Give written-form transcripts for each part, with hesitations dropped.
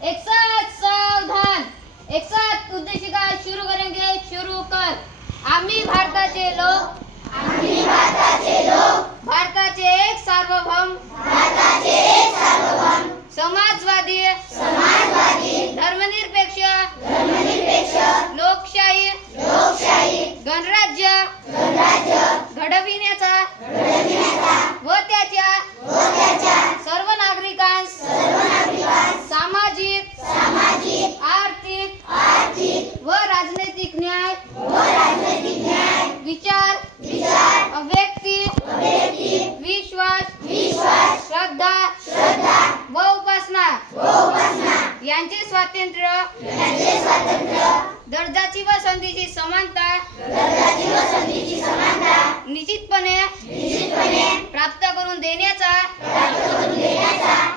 एक साथ सावधान, एक साथ उद्देशिका शुरू करेंगे, शुरू कर। आम्ही भारताचे लोक, भारताचे एक सार्वभौम, समाजवादी, धर्मनिरपेक्ष, लोकशाही, गणराज्य घडविण्याचा व त्याच्या सर्व नागरिकांस सामाजिक, आर्थिक व राजनैतिक न्याय, विचार, अभिव्यक्ती, विश्वास, श्रद्धा व उपासना यांचे स्वातंत्र्य, दर्जाची व संधीची समानता निश्चितपणे प्राप्त करून देण्याचा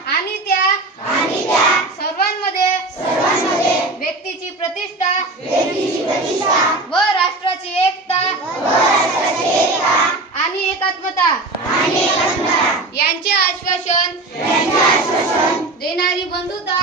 आणि त्या सर्वांमध्ये व्यक्तीची प्रतिष्ठा व राष्ट्राची एकता आणि एकात्मता यांचे आश्वासन देणारी बंधुता